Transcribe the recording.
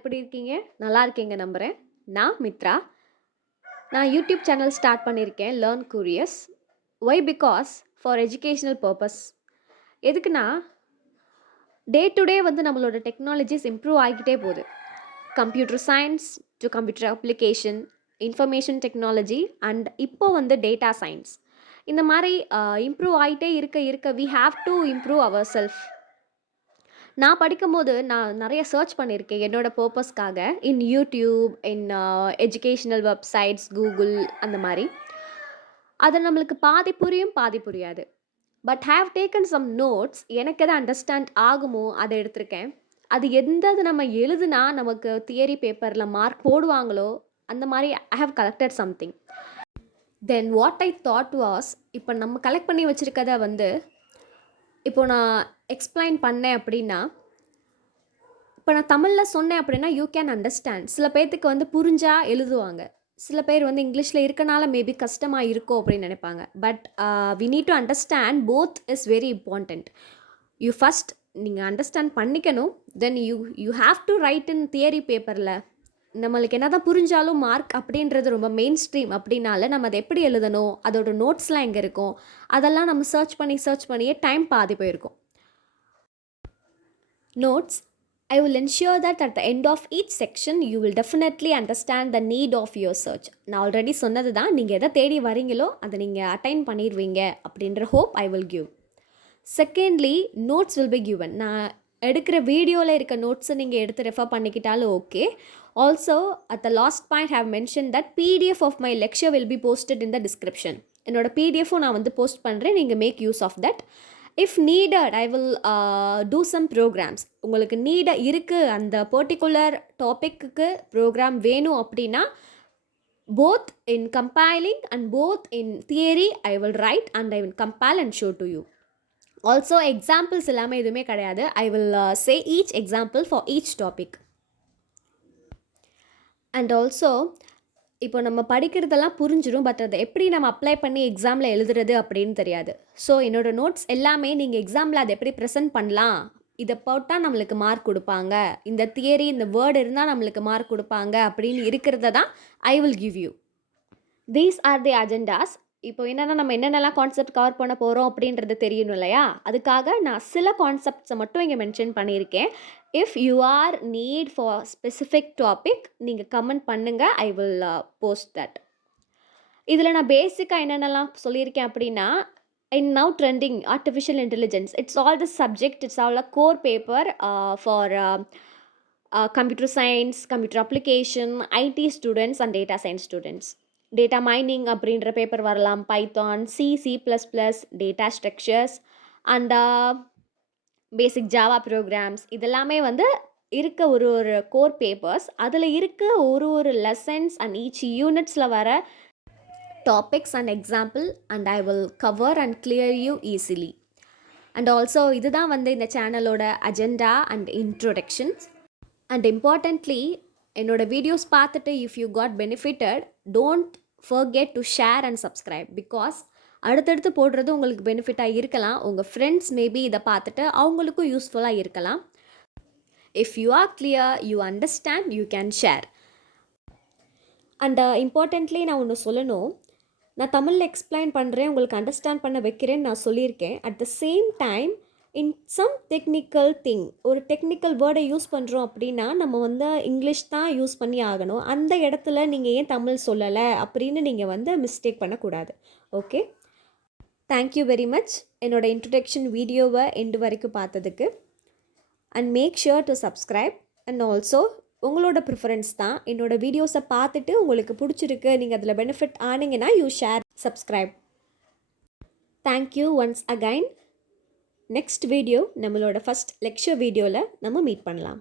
எப்படி இருக்கீங்க? நல்லா இருக்கீங்க நம்புறேன். நான் மித்ரா. நான் யூடியூப் சேனல் ஸ்டார்ட் பண்ணியிருக்கேன் learn curious. Why? Because for educational purpose. எதுக்குன்னா, டே டு டே வந்து நம்மளோட டெக்னாலஜிஸ் இம்ப்ரூவ் ஆகிக்கிட்டே போகுது. Computer science to computer application, information technology and இப்போ வந்து டேட்டா சயின்ஸ். இந்த மாதிரி இம்ப்ரூவ் ஆகிட்டே இருக்க இருக்க we have to improve our self. நான் படிக்கும்போது நான் நிறைய சர்ச் பண்ணியிருக்கேன் என்னோட பர்பஸ்க்காக. In YouTube, in educational websites, Google அந்த மாதிரி. அது நம்மளுக்கு பாதி புரியும், பாதி புரியாது. But have taken some notes. எனக்கு எதை அண்டர்ஸ்டாண்ட் ஆகுமோ அதை எடுத்திருக்கேன். அது எந்தது நம்ம எழுதுனா நமக்கு தியரி பேப்பரில் மார்க் போடுவாங்களோ அந்த மாதிரி I have collected something. Then what I thought was, இப்போ நம்ம கலெக்ட் பண்ணி வச்சுருக்கதை வந்து இப்போ நான் எக்ஸ்பிளைன் பண்ணேன் அப்படின்னா, இப்போ நான் தமிழில் சொன்னேன் அப்படின்னா யூ கேன் அண்டர்ஸ்டாண்ட். சில பேர்த்துக்கு வந்து புரிஞ்சா எழுதுவாங்க. சில பேர் வந்து இங்கிலீஷில் இருக்கனால மேபி கஷ்டமாக இருக்கும் அப்படின்னு நினைப்பாங்க. But we need to understand. Both is very important. You first நீங்கள் அண்டர்ஸ்டாண்ட் பண்ணிக்கணும். Then you have to write in theory பேப்பரில். நம்மளுக்கு என்ன தான் புரிஞ்சாலும் மார்க் அப்படின்றது ரொம்ப மெயின் ஸ்ட்ரீம் அப்படின்னால நம்ம அதை எப்படி எழுதணும், அதோட நோட்ஸ்லாம் எங்கே இருக்கும், அதெல்லாம் நம்ம சர்ச் பண்ணியே டைம் பாதி போயிருக்கும். Notes. I will ensure that at the end of each section you will definitely understand the need of your search. நான் ஆல்ரெடி சொன்னது தான், நீங்கள் எதை தேடி வரீங்களோ அதை நீங்கள் அட்டைன் பண்ணிடுவீங்க அப்படின்ற hope I will give. Secondly, notes will be given. நான் எடுக்கிற வீடியோவில் இருக்க நோட்ஸை நீங்கள் எடுத்து ரெஃபர் பண்ணிக்கிட்டாலும் okay. Also at the last point have mention that PDF of my lecture will be posted in the description. என்னோட பிடிஎஃப்பும் நான் வந்து போஸ்ட் பண்ணுறேன். நீங்கள் make use of that. If needed I will do some programs. உங்களுக்கு இருக்குது அந்த particular டாப்பிக்கு ப்ரோக்ராம் வேணும் அப்படின்னா both in compiling and both in theory I will write and I will compile and show to you. Also examples இல்லாமல் எதுவுமே கிடையாது. I will say each example for each topic. And also இப்போ நம்ம படிக்கிறதெல்லாம் புரிஞ்சிடும், but அதை எப்படி நம்ம apply பண்ணி எக்ஸாமில் எழுதுறது அப்படின்னு தெரியாது. ஸோ என்னோடய நோட்ஸ் எல்லாமே நீங்கள் எக்ஸாமில் அதை எப்படி ப்ரெசென்ட் பண்ணலாம், இதை போட்டால் நம்மளுக்கு மார்க் கொடுப்பாங்க, இந்த தியரி இந்த வேர்டு இருந்தால் நம்மளுக்கு மார்க் கொடுப்பாங்க அப்படின்னு இருக்கிறத தான் ஐ will give you. These are the agendas. இப்போ என்னென்னா நம்ம என்னென்னலாம் கான்செப்ட் கவர் பண்ண போகிறோம் அப்படின்றது தெரியணும் இல்லையா? அதுக்காக நான் சில கான்செப்ட்ஸை மட்டும் இங்கே மென்ஷன் பண்ணியிருக்கேன். If you are need for specific topic நீங்கள் கமெண்ட் பண்ணுங்கள். I will post that. இதில் நான் பேசிக்காக என்னென்னலாம் சொல்லியிருக்கேன் அப்படின்னா, in now trending artificial intelligence, it's all the subject, it's all a core paper for computer science, computer application, IT students and data science students. Data mining அப்படின்ற paper வரலாம், Python, C++, data structures and basic Java programs. இதெல்லாமே வந்து இருக்க ஒரு core papers. அதில் இருக்க ஒரு lessons and each யூனிட்ஸில் வர topics and example and I will cover and clear you easily. And also இதுதான் வந்து இந்த சேனலோட agenda and introductions. And importantly என்னோட வீடியோஸ் பார்த்துட்டு if you got benefitted, don't forget to share and subscribe. Because அடுத்தடுத்து போடுறது உங்களுக்கு பெனிஃபிட்டாக இருக்கலாம். உங்கள் ஃப்ரெண்ட்ஸ் மேபி இதை பார்த்துட்டு அவங்களுக்கும் யூஸ்ஃபுல்லாக இருக்கலாம். If you R clear, you understand, you can share. And importantly நான் ஒன்று சொல்லணும். நான் தமிழில் எக்ஸ்பிளைன் பண்ணுறேன், உங்களுக்கு அண்டர்ஸ்டாண்ட் பண்ண வைக்கிறேன்னு நான் சொல்லியிருக்கேன். At the same time in some technical thing, ஒரு டெக்னிக்கல் வேர்டை யூஸ் பண்ணுறோம் அப்படின்னா நம்ம வந்து இங்கிலீஷ் தான் யூஸ் பண்ணி ஆகணும். அந்த இடத்துல நீங்கள் ஏன் தமிழ் சொல்லலை அப்படின்னு நீங்கள் வந்து மிஸ்டேக் பண்ணக்கூடாது. ஓகே, தேங்க்யூ வெரி மச் என்னோட இன்ட்ரடக்ஷன் வீடியோவை எண்டு வரைக்கும் பார்த்ததுக்கு. And make sure to subscribe. And also உங்களோட ப்ரிஃபரன்ஸ் தான். என்னோடய வீடியோஸை பார்த்துட்டு உங்களுக்கு பிடிச்சிருக்கு, நீங்கள் அதில் பெனிஃபிட் ஆனீங்கன்னா you share, subscribe. Thank you once again. Next video நம்மளோட ஃபஸ்ட் லெக்சர் வீடியோவில் நம்ம மீட் பண்ணலாம்.